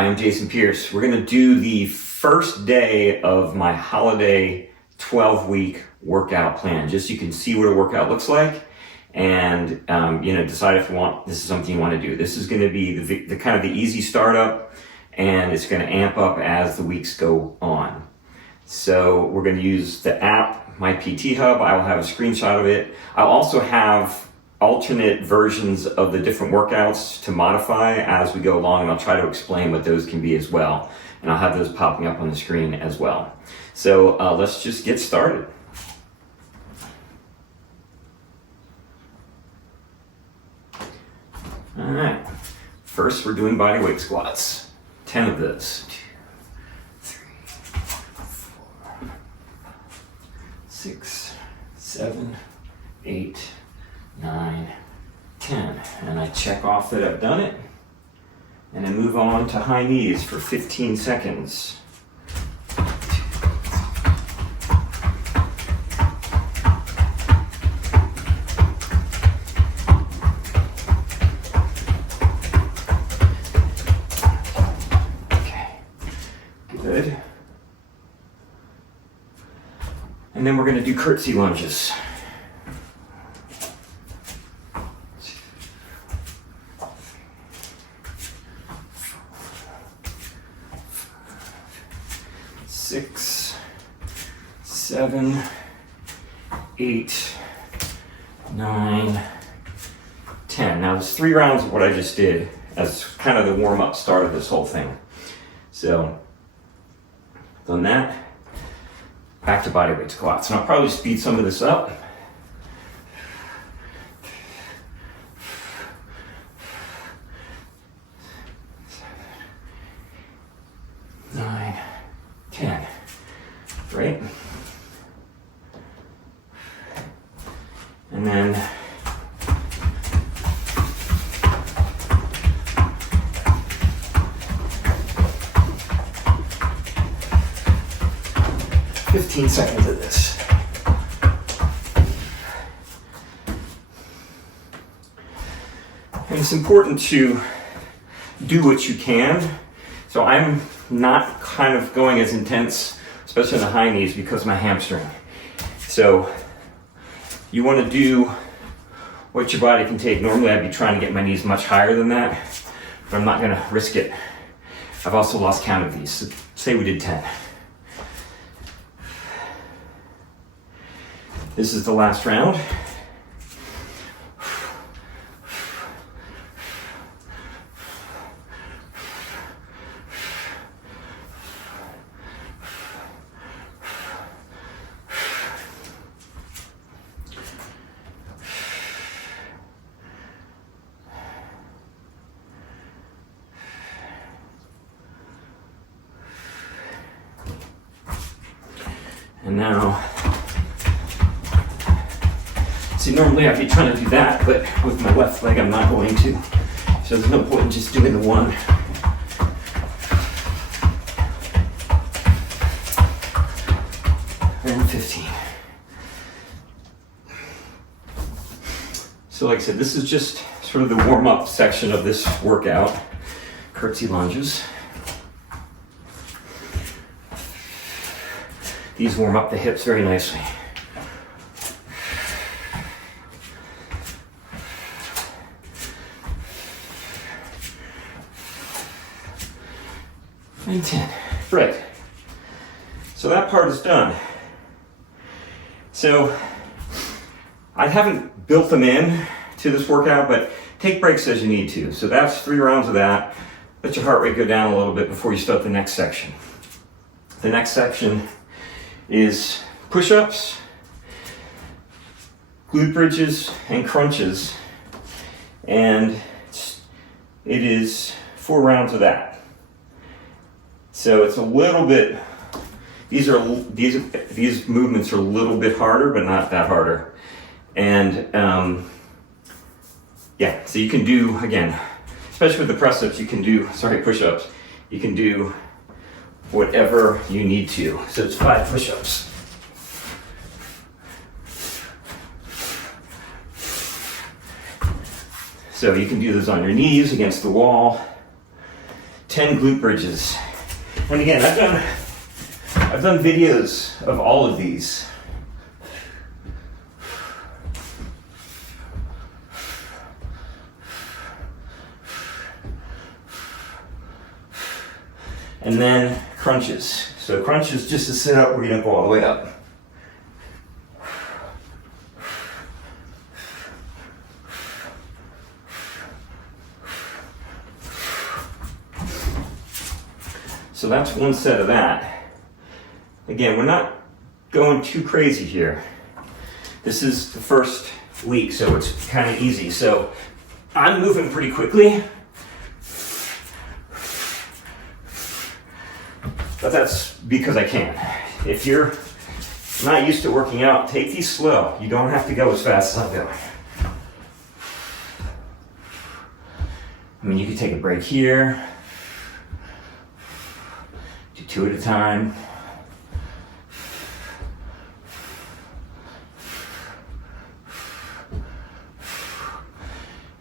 Hi, I'm Jason Pierce. We're going to do the first day of my holiday 12-week workout plan, just so you can see what a workout looks like and decide if this is something you want to do. This is going to be the kind of the easy startup, and it's going to amp up as the weeks go on. So we're going to use the app, My PT Hub. I will have a screenshot of it. I'll also have alternate versions of the different workouts to modify as we go along, and I'll try to explain what those can be as well. And I'll have those popping up on the screen as well. So let's just get started. All right, first we're doing bodyweight squats, 10 of those. 2, 3, 4, 6, 7, 8, 9, 10. And I check off that I've done it. And I move on to high knees for 15 seconds. Okay, good. And then we're going to do curtsy lunges. 6, 7, 8, 9, 10. Now there's 3 rounds of what I just did as kind of the warm-up start of this whole thing. So, done that, back to bodyweight squats. And I'll probably speed some of this up. Right? And then "15 seconds of this." And it's important to do what you can. So I'm not kind of going as intense, especially in the high knees, because of my hamstring. So you want to do what your body can take. Normally I'd be trying to get my knees much higher than that, but I'm not going to risk it. I've also lost count of these. So say we did 10. This is the last round. And now, see, normally I'd be trying to do that, but with my left leg I'm not going to. So there's no point in just doing the one. And 15. So like I said, this is just sort of the warm-up section of this workout, curtsy lunges. These warm up the hips very nicely. And 10. Right. So that part is done. So I haven't built them in to this workout, but take breaks as you need to. So that's 3 rounds of that. Let your heart rate go down a little bit before you start the next section. The next section is push-ups, glute bridges, and crunches. And it is 4 rounds of that. So it's a little bit, these movements are a little bit harder, but not that harder. And yeah, so you can do, again, especially with the press-ups, you can do, push-ups, you can do whatever you need to. So it's 5 push-ups. So you can do this on your knees against the wall. 10 glute bridges. And again, I've done videos of all of these. And then crunches. So crunches, just to sit up, we're gonna go all the way up. So that's one set of that. Again, we're not going too crazy here. This is the first week, so it's kind of easy. So I'm moving pretty quickly. But that's because I can. If you're not used to working out, take these slow. You don't have to go as fast as I'm going. I mean, you could take a break here. Do 2 at a time.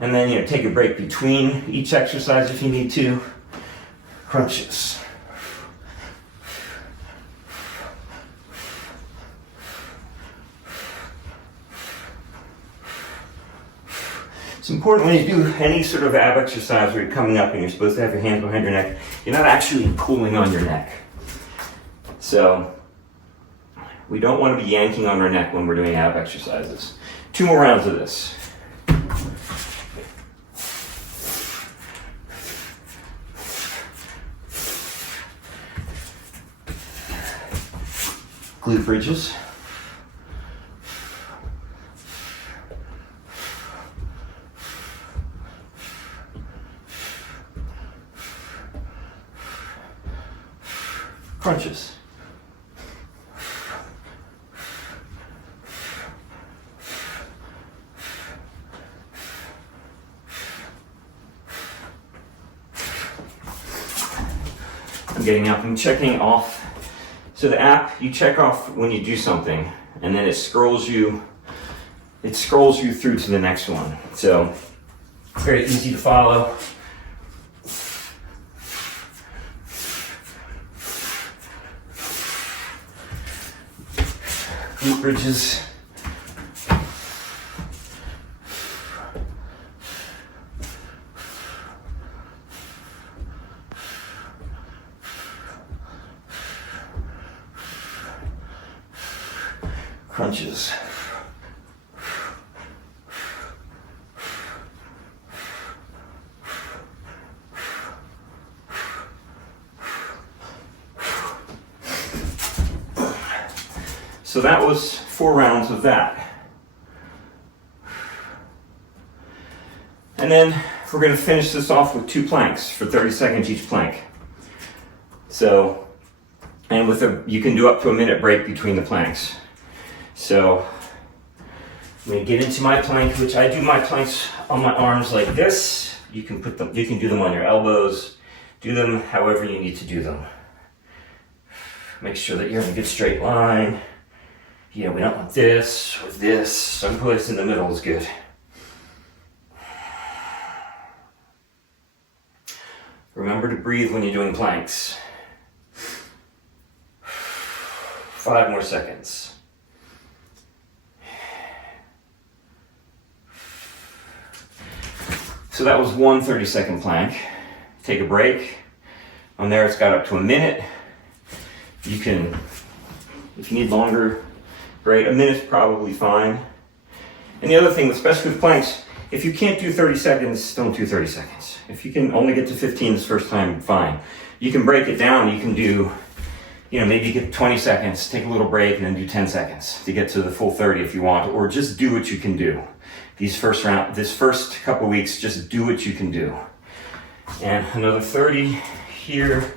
And then, take a break between each exercise if you need to. Crunches. It's important when you do any sort of ab exercise where you're coming up and you're supposed to have your hands behind your neck, you're not actually pulling on your neck. So we don't want to be yanking on our neck when we're doing ab exercises. 2 more rounds of this. Glute bridges. Crunches. I'm getting up and checking off. So the app, you check off when you do something, and then it scrolls you through to the next one. So very easy to follow. Glute bridges. Crunches. So that was 4 rounds of that. And then we're going to finish this off with 2 planks for 30 seconds each plank. So, and you can do up to a minute break between the planks. So I'm going to get into my plank, which I do my planks on my arms like this. You can do them on your elbows. Do them however you need to do them. Make sure that you're in a good straight line. We don't want this or this. Someplace in the middle is good. Remember to breathe when you're doing planks. 5 more seconds. So that was one 30-second plank. Take a break. On there, it's got up to a minute. You can, if you need longer, great. A minute's probably fine. And the other thing, especially with planks, if you can't do 30 seconds, don't do 30 seconds. If you can only get to 15 this first time, fine. You can break it down. You can do, maybe get 20 seconds, take a little break, and then do 10 seconds to get to the full 30 if you want, or just do what you can do. This first couple weeks, just do what you can do. And another 30 here.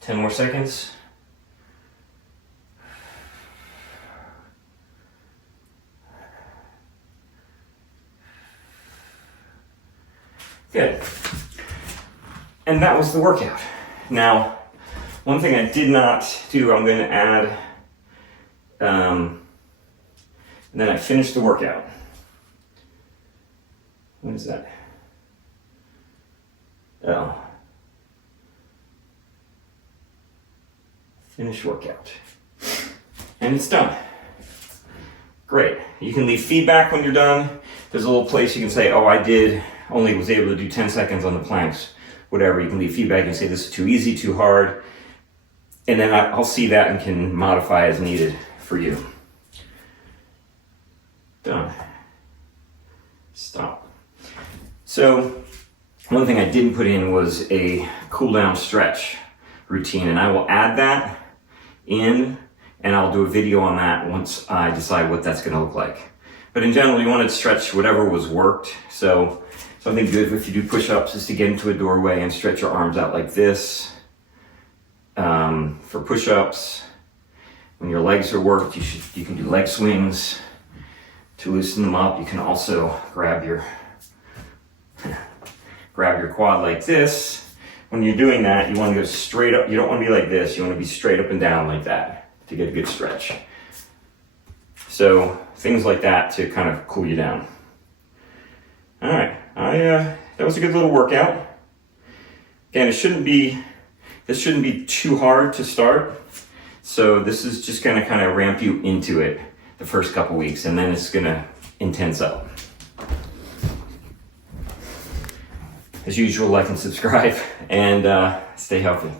Ten more seconds. Good. And that was the workout. Now, one thing I did not do, I'm going to add, and then I finished the workout. What is that? Oh. Finish workout. And it's done. Great. You can leave feedback when you're done. There's a little place you can say, oh, only was able to do 10 seconds on the planks. Whatever, you can leave feedback and say this is too easy, too hard. And then I'll see that and can modify as needed for you. Done. Stop. So, one thing I didn't put in was a cool down stretch routine, and I will add that in, and I'll do a video on that once I decide what that's going to look like. But in general, you want to stretch whatever was worked. So something good if you do push-ups is to get into a doorway and stretch your arms out like this. For push-ups, when your legs are worked, you can do leg swings to loosen them up. You can also grab your quad like this. When you're doing that, you want to go straight up. You don't want to be like this. You want to be straight up and down like that to get a good stretch. So things like that to kind of cool you down. All right, that was a good little workout. Again, this shouldn't be too hard to start. So this is just going to kind of ramp you into it the first couple weeks, and then it's going to intense up. As usual, like and subscribe, and stay healthy.